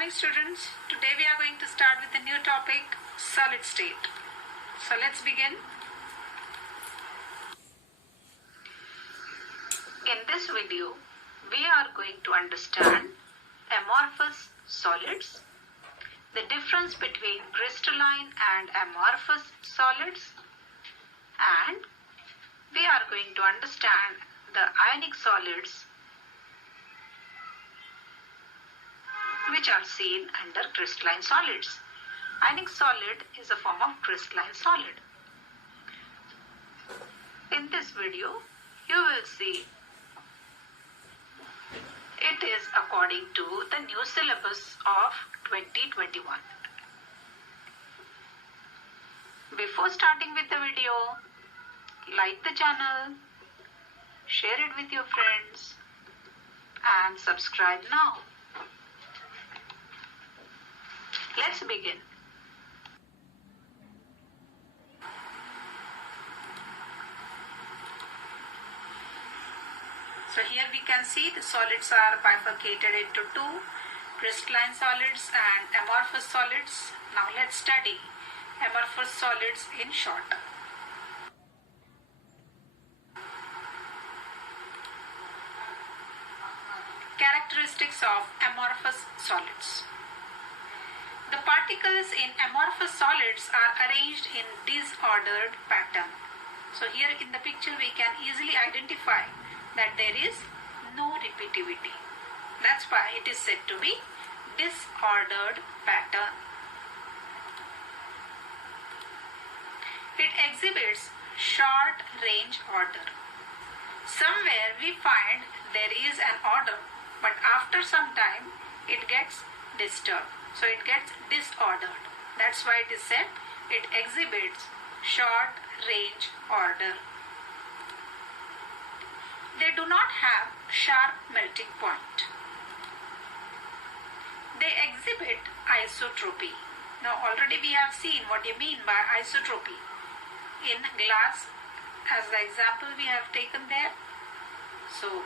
morning, students. Today we are going to start with a new topic, solid state. So let's begin. In this video, we are going to understand amorphous solids, the difference between crystalline and amorphous solids, and we are going to understand the ionic solids which are seen under crystalline solids. Ionic solid is a form of crystalline solid. In this video, you will see it is according to the new syllabus of 2021. Before starting with the video, like the channel, share it with your friends, and subscribe now. Let's begin. So here we can see the solids are bifurcated into two, crystalline solids and amorphous solids. Now let's study amorphous solids in short. Characteristics of amorphous solids. The particles in amorphous solids are arranged in disordered pattern. So here in the picture we can easily identify that there is no repeativity. That's why it is said to be disordered pattern. It exhibits short range order. Somewhere we find there is an order, but after some time it gets disturbed. So it gets disordered. That's why it is said it exhibits short range order. They do not have sharp melting point. They exhibit isotropy. Now already we have seen what you mean by isotropy. In glass, as the example we have taken there, so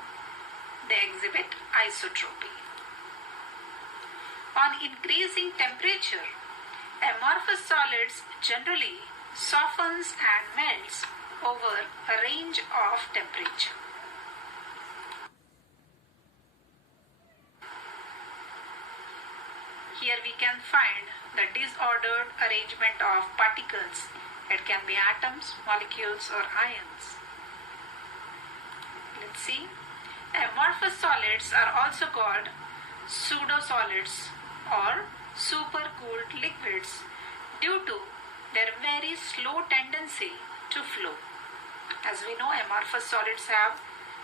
they exhibit isotropy. On increasing temperature, amorphous solids generally softens and melts over a range of temperature. Here we can find the disordered arrangement of particles. It can be atoms, molecules or ions. Let's see. Amorphous solids are also called pseudo-solids or supercooled liquids due to their very slow tendency to flow. As we know, amorphous solids have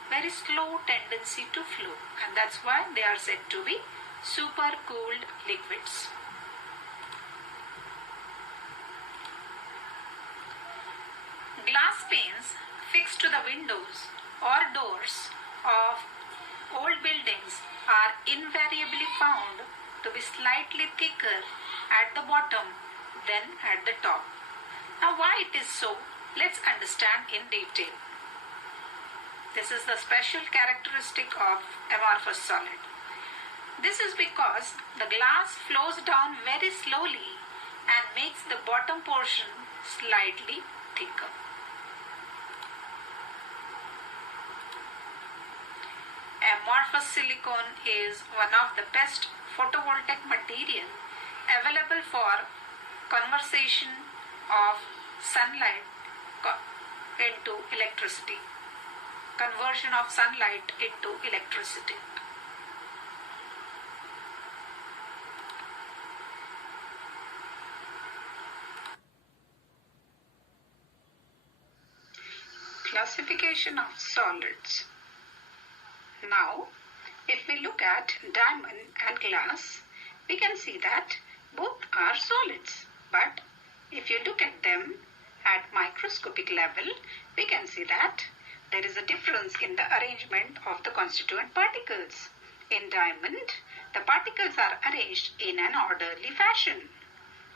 very slow tendency to flow, and that's why they are said to be supercooled liquids. Glass panes fixed to the windows or doors of old buildings are invariably found to be slightly thicker at the bottom than at the top. Now why it is so? Let's understand in detail. This is the special characteristic of amorphous solid. This is because the glass flows down very slowly and makes the bottom portion slightly thicker. Amorphous silicon is one of the best photovoltaic material available for conversion of sunlight into electricity. Conversion of sunlight into electricity. Classification of solids. Now, if we look at diamond and glass, we can see that both are solids. But if you look at them at microscopic level, we can see that there is a difference in the arrangement of the constituent particles. In diamond, the particles are arranged in an orderly fashion,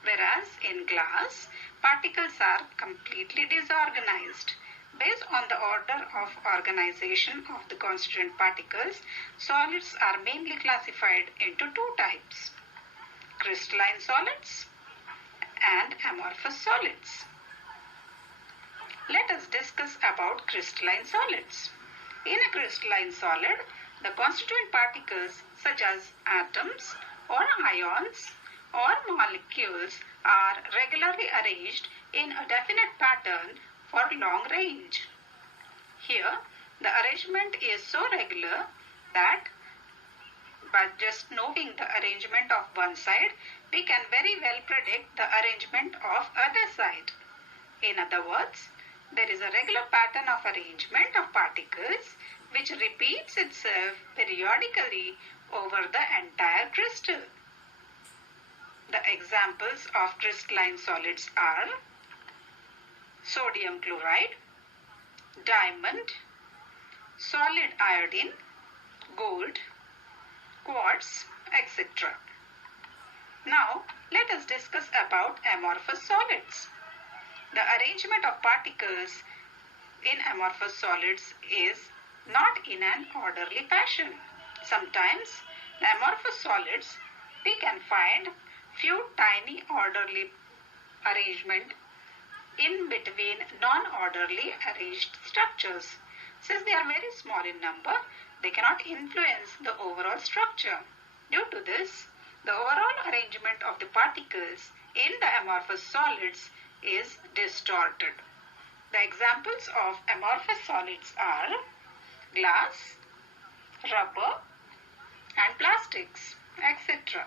whereas in glass, particles are completely disorganized. Based on the order of organization of the constituent particles, solids are mainly classified into two types. crystalline solids and amorphous solids. Let us discuss about crystalline solids. In a crystalline solid, the constituent particles such as atoms or ions or molecules are regularly arranged in a definite pattern for long range. Here, the arrangement is so regular that by just knowing the arrangement of one side, we can very well predict the arrangement of other side. In other words, there is a regular pattern of arrangement of particles which repeats itself periodically over the entire crystal. The examples of crystalline solids are sodium chloride, diamond, solid iodine, gold, quartz, etc. Now, let us discuss about amorphous solids. The arrangement of particles in amorphous solids is not in an orderly fashion. Sometimes, in amorphous solids, we can find few tiny orderly arrangement in between non-orderly arranged structures. Since they are very small in number, they cannot influence the overall structure. Due to this, the overall arrangement of the particles in the amorphous solids is distorted. The examples of amorphous solids are glass, rubber, and plastics, etc.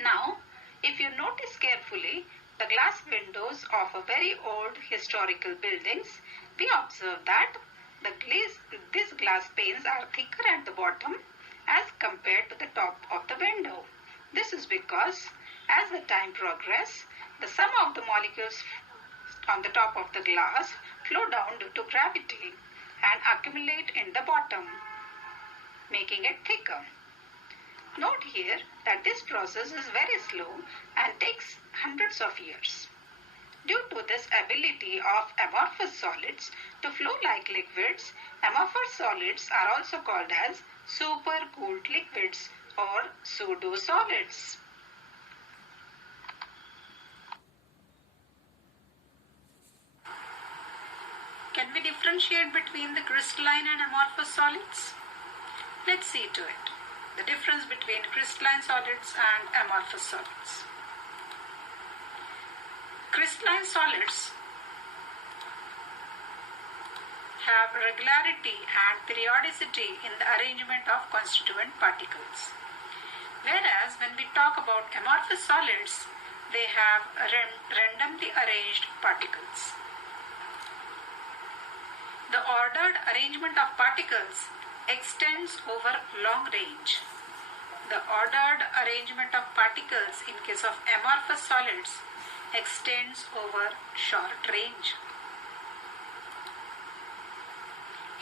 Now, if you notice carefully the glass windows of a very old historical buildings, we observe that these glass panes are thicker at the bottom as compared to the top of the window. This is because as the time progresses, the sum of the molecules on the top of the glass flow down due to gravity and accumulate in the bottom, making it thicker. Note here that this process is very slow and takes hundreds of years. Due to this ability of amorphous solids to flow like liquids, amorphous solids are also called as supercooled liquids or pseudo-solids. Can we differentiate between the crystalline and amorphous solids? Let's see to it. The difference between crystalline solids and amorphous solids. Crystalline solids have regularity and periodicity in the arrangement of constituent particles. Whereas when we talk about amorphous solids, they have randomly arranged particles. The ordered arrangement of particles extends over long range. The ordered arrangement of particles in case of amorphous solids extends over short range.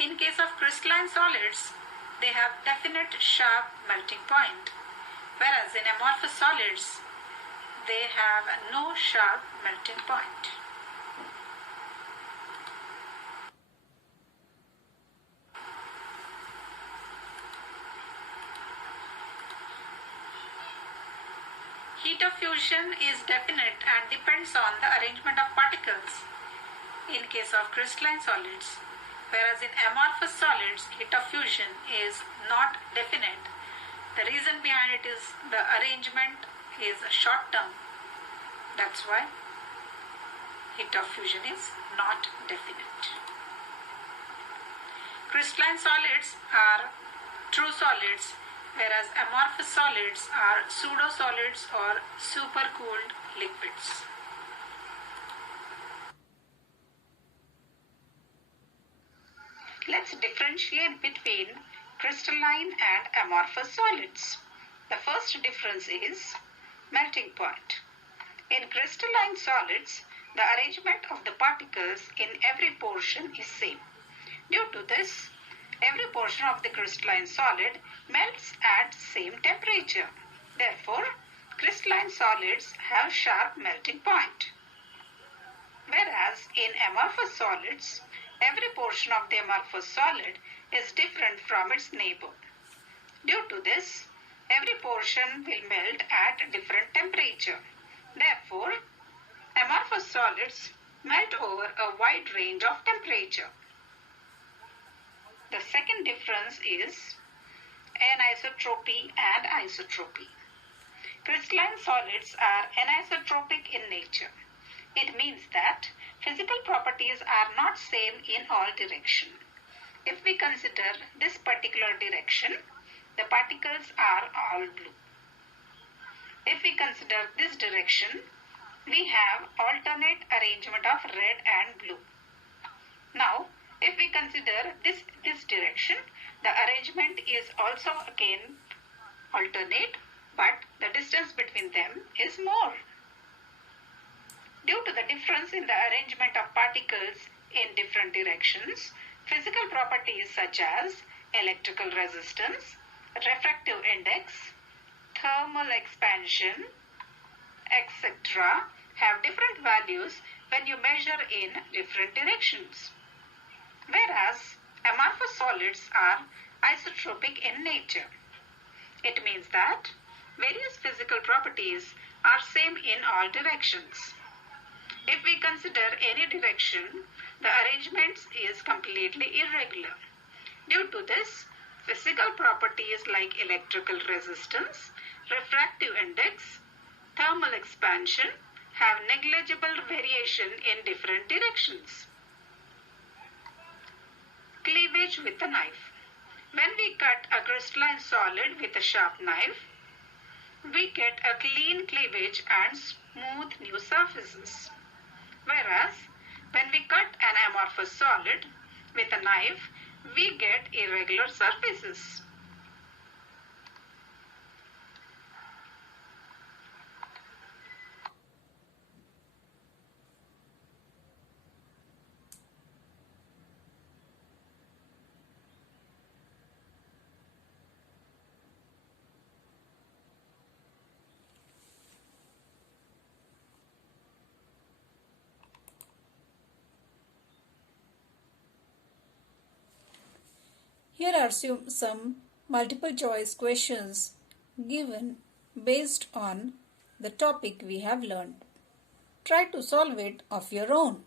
In case of crystalline solids, they have definite sharp melting point, whereas in amorphous solids, they have no sharp melting point. Heat of fusion is definite and depends on the arrangement of particles in case of crystalline solids, whereas in amorphous solids, heat of fusion is not definite. The reason behind it is the arrangement is short term. That's why heat of fusion is not definite. Crystalline solids are true solids, whereas amorphous solids are pseudo-solids or supercooled liquids. Let's differentiate between crystalline and amorphous solids. The first difference is melting point. In crystalline solids, the arrangement of the particles in every portion is same. Due to this, every portion of the crystalline solid melts at same temperature. Therefore, crystalline solids have sharp melting point. Whereas in amorphous solids, every portion of the amorphous solid is different from its neighbor. Due to this, every portion will melt at different temperature. Therefore, amorphous solids melt over a wide range of temperature. The second difference is anisotropy and isotropy. Crystalline solids are anisotropic in nature. It means that physical properties are not same in all directions. If we consider this particular direction, the particles are all blue. If we consider this direction, we have alternate arrangement of red and blue. Now, if we consider this direction, the arrangement is also again alternate, but the distance between them is more. Due to the difference in the arrangement of particles in different directions, physical properties such as electrical resistance, refractive index, thermal expansion, etc. have different values when you measure in different directions. Whereas amorphous solids are isotropic in nature. It means that various physical properties are same in all directions. If we consider any direction, the arrangement is completely irregular. Due to this, physical properties like electrical resistance, refractive index, thermal expansion have negligible variation in different directions. Cleavage with a knife. When we cut a crystalline solid with a sharp knife, we get a clean cleavage and smooth new surfaces. Whereas, when we cut an amorphous solid with a knife, we get irregular surfaces. Here are some multiple choice questions given based on the topic we have learned. Try to solve it of your own.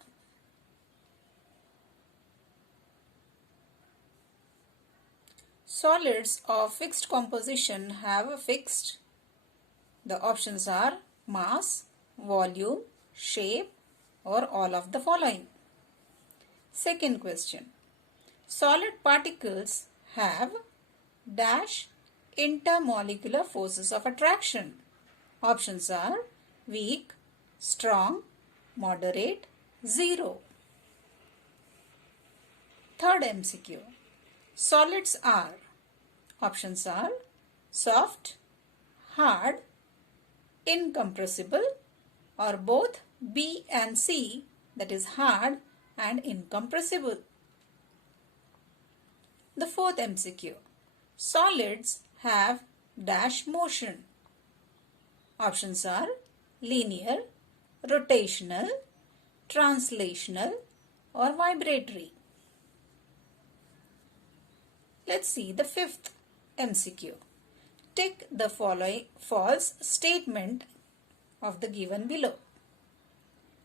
Solids of fixed composition have a fixed. The options are mass, volume, shape, or all of the following. Second question. Solid particles have dash intermolecular forces of attraction. Options are weak, strong, moderate, zero. Third MCQ. Solids are. Options are soft, hard, incompressible, or both B and C, that is hard and incompressible. The fourth MCQ. Solids have dash motion. Options are linear, rotational, translational, or vibratory. Let's see the fifth MCQ. Tick the following false statement of the given below.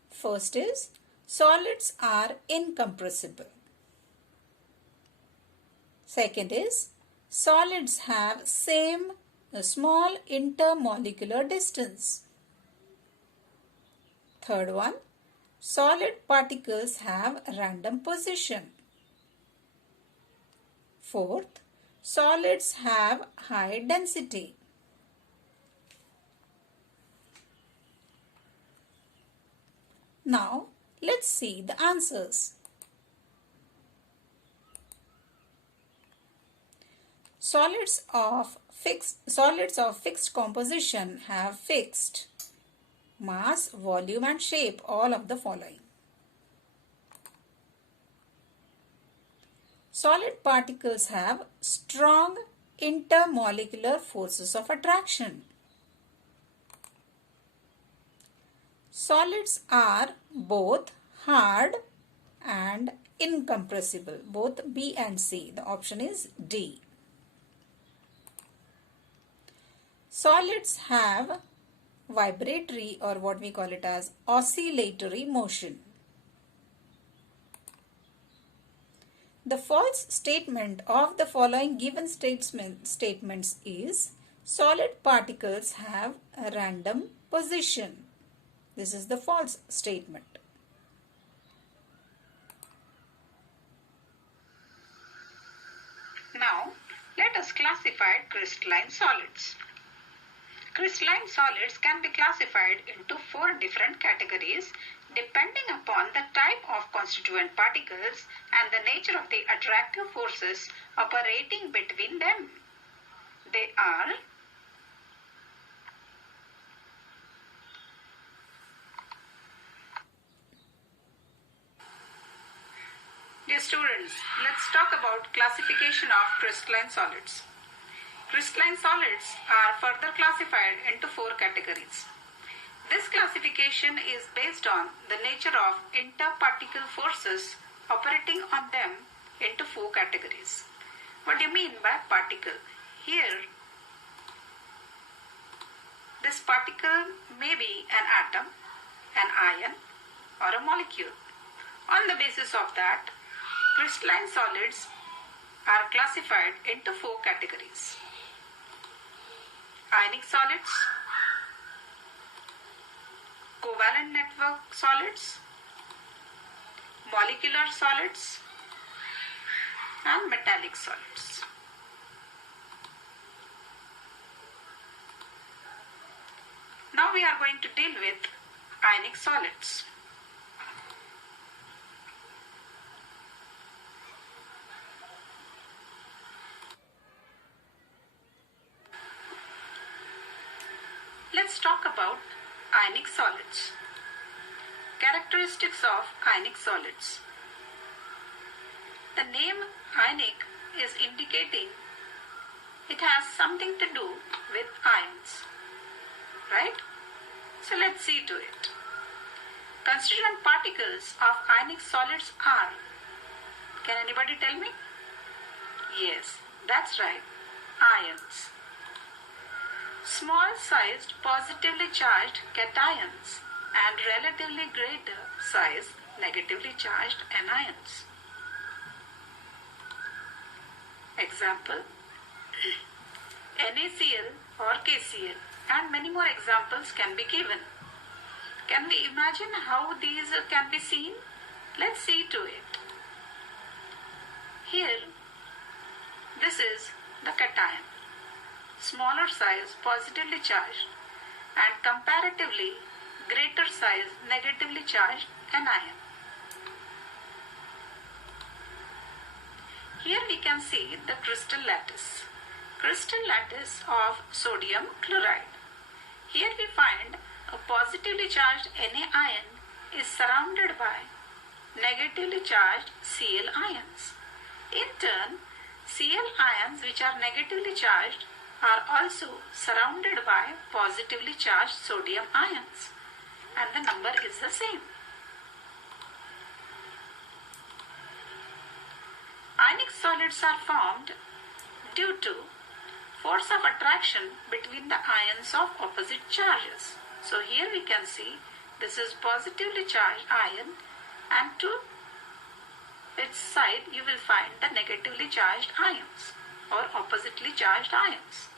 First is solids are incompressible. Second is solids have same small intermolecular distance. Third one, solid particles have random position. Fourth, solids have high density. Now, let's see the answers. Solids of fixed composition have fixed mass, volume and shape, all of the following. Solid particles have strong intermolecular forces of attraction. Solids are both hard and incompressible, both B and C. The option is D. Solids have vibratory, or what we call it as oscillatory motion. The false statement of the following given statements is solid particles have a random position. This is the false statement. Now, let us classify crystalline solids. Crystalline solids can be classified into 4 different categories depending upon the type of constituent particles and the nature of the attractive forces operating between them. They are Dear students, let's talk about classification of crystalline solids. Crystalline solids are further classified into 4 categories. This classification is based on the nature of interparticle forces operating on them into 4 categories. What do you mean by particle? Here, this particle may be an atom, an ion, or a molecule. On the basis of that, crystalline solids are classified into 4 categories. Ionic solids, covalent network solids, molecular solids, and metallic solids. Now we are going to deal with ionic solids. Let's talk about ionic solids. Characteristics of ionic solids. The name ionic is indicating it has something to do with ions, right? So let's see to it. Constituent particles of ionic solids are, can anybody tell me? Yes, that's right, ions. Small sized positively charged cations and relatively greater sized negatively charged anions. Example, NaCl or KCl, and many more examples can be given. Can we imagine how these can be seen? Let's see to it. Here, this is the cation, smaller size positively charged and comparatively greater size negatively charged anion. Here we can see the crystal lattice of sodium chloride. Here we find a positively charged Na ion is surrounded by negatively charged Cl ions. In turn, Cl ions which are negatively charged are also surrounded by positively charged sodium ions, and the number is the same. Ionic solids are formed due to force of attraction between the ions of opposite charges. So here we can see this is positively charged ion, and to its side you will find the negatively charged ions or oppositely charged ions.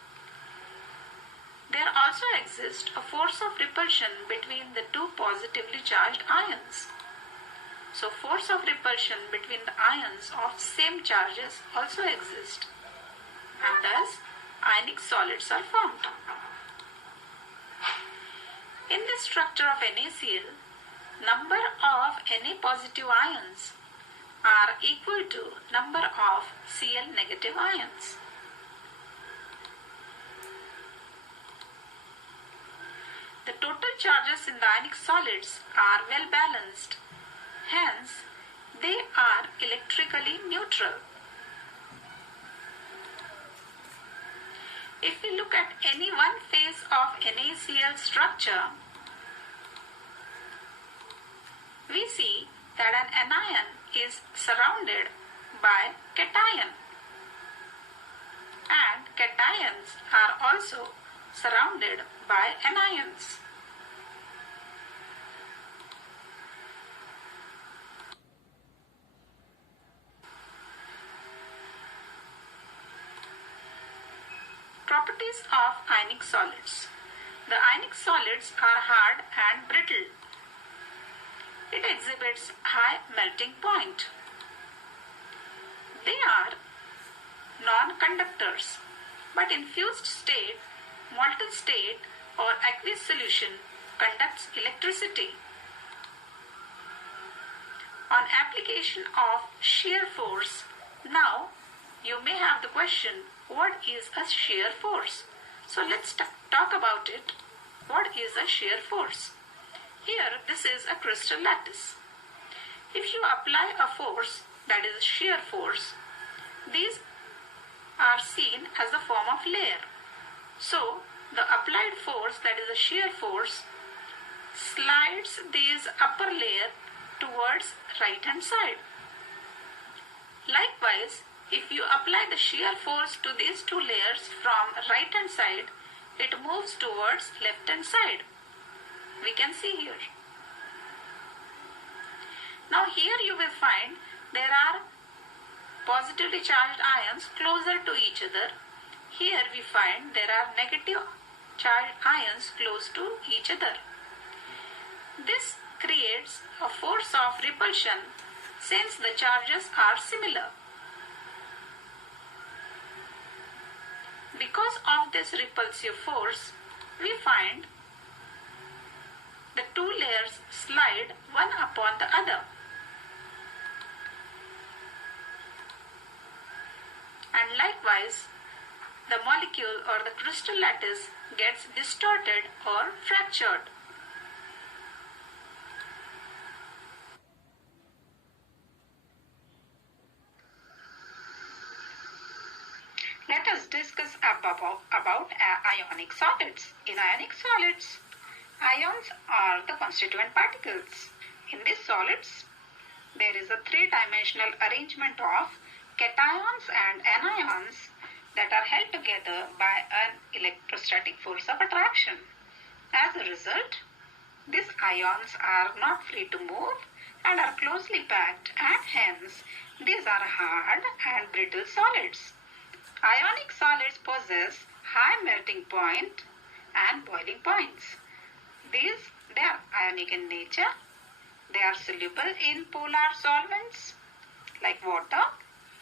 There also exists a force of repulsion between the 2 positively charged ions. So force of repulsion between the ions of same charges also exist, and thus ionic solids are formed. In the structure of NaCl, number of Na positive ions are equal to number of Cl negative ions. The total charges in the ionic solids are well balanced, hence they are electrically neutral. If we look at any one phase of NaCl structure, we see that an anion is surrounded by cation, and cations are also surrounded by anions. Properties of ionic solids. The ionic solids are hard and brittle. It exhibits high melting point. They are non-conductors, but in fused state, molten state or aqueous solution conducts electricity. On application of shear force, now you may have the question, what is a shear force? So let's talk about it. What is a shear force? Here, this is a crystal lattice. If you apply a force, that is shear force, these are seen as a form of layer. So, the applied force, that is a shear force, slides this upper layer towards right hand side. Likewise, if you apply the shear force to these two layers from right hand side, it moves towards left hand side. We can see here. Now here you will find there are positively charged ions closer to each other. Here we find there are negative charged ions close to each other. This creates a force of repulsion since the charges are similar. Because of this repulsive force, we find the two layers slide one upon the other. And likewise, the molecule or the crystal lattice gets distorted or fractured. Let us discuss about ionic solids. In ionic solids, ions are the constituent particles. In these solids, there is a three-dimensional arrangement of cations and anions that are held together by an electrostatic force of attraction. As a result, these ions are not free to move and are closely packed, and hence these are hard and brittle solids. Ionic solids possess high melting point and boiling points. They are ionic in nature. They are soluble in polar solvents like water,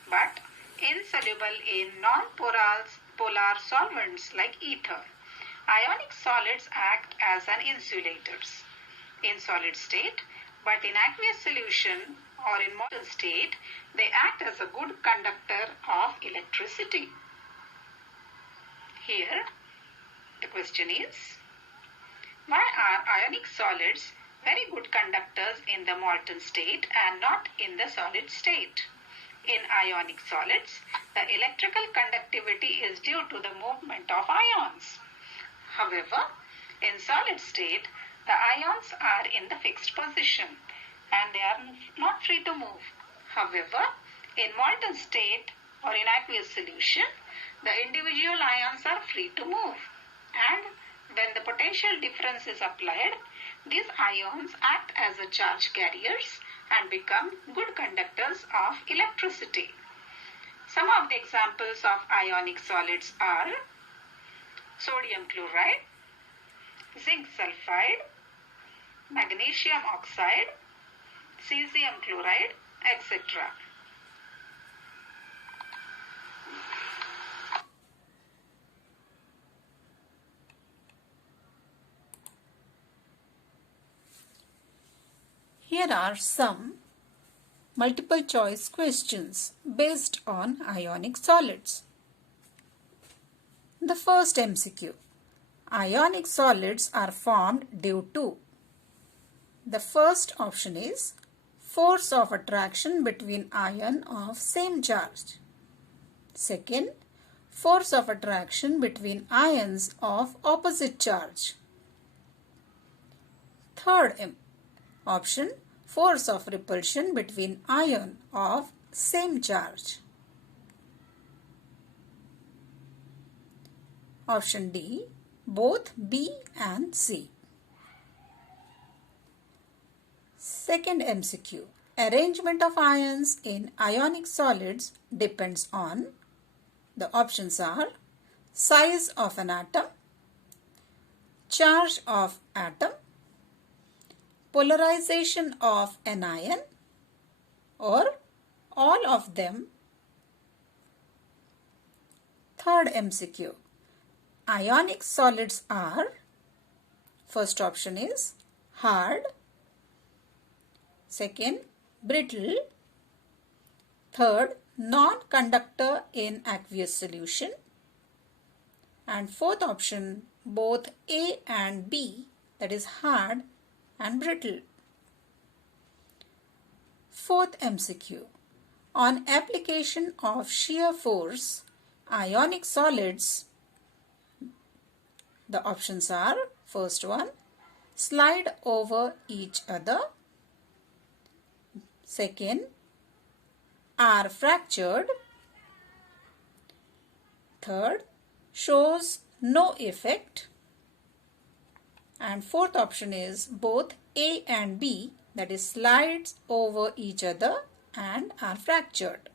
but insoluble in non-polar solvents like ether. Ionic solids act as an insulators in solid state, but in aqueous solution or in molten state, they act as a good conductor of electricity. Here, the question is, why are ionic solids very good conductors in the molten state and not in the solid state? In ionic solids, the electrical conductivity is due to the movement of ions. However, in solid state, the ions are in the fixed position and they are not free to move. However, in molten state or in aqueous solution, the individual ions are free to move, and when the potential difference is applied, these ions act as a charge carriers and become good conductors of electricity. Some of the examples of ionic solids are sodium chloride, zinc sulfide, magnesium oxide, cesium chloride, etc. Here are some multiple choice questions based on ionic solids. The first MCQ. Ionic solids are formed due to. The first option is force of attraction between ion of same charge. Second, force of attraction between ions of opposite charge. Third option, force of repulsion between ion of same charge. Option D, both B and C. Second MCQ. Arrangement of ions in ionic solids depends on, the options are size of an atom, charge of atom, polarization of an ion, or all of them. Third MCQ. Ionic solids are, first option is hard, second brittle, third non-conductor in aqueous solution, and fourth option both A and B, that is hard and brittle. Fourth MCQ. On application of shear force, ionic solids, the options are, first one, slide over each other, second, are fractured, third, shows no effect, and fourth option is both A and B, that is slides over each other and are fractured.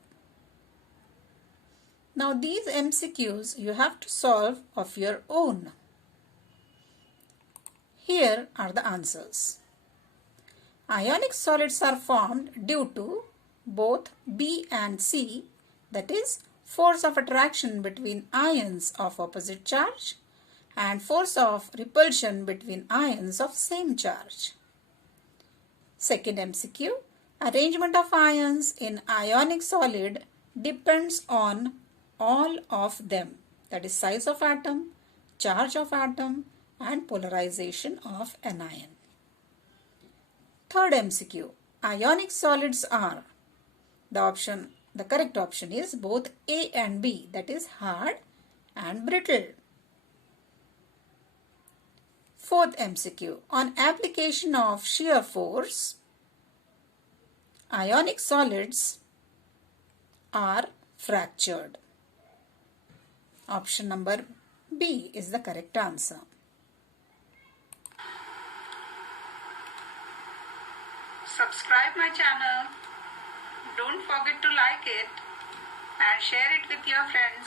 Now these MCQs you have to solve of your own. Here are the answers. Ionic solids are formed due to both B and C, that is force of attraction between ions of opposite charge and force of repulsion between ions of same charge. Second MCQ. Arrangement of ions in ionic solid depends on all of them, that is size of atom, charge of atom, and polarization of an ion. Third MCQ. Ionic solids are, the correct option is both A and B, that is hard and brittle. Fourth MCQ. On application of shear force, ionic solids are fractured. Option number B is the correct answer. Subscribe my channel. Don't forget to like it and share it with your friends.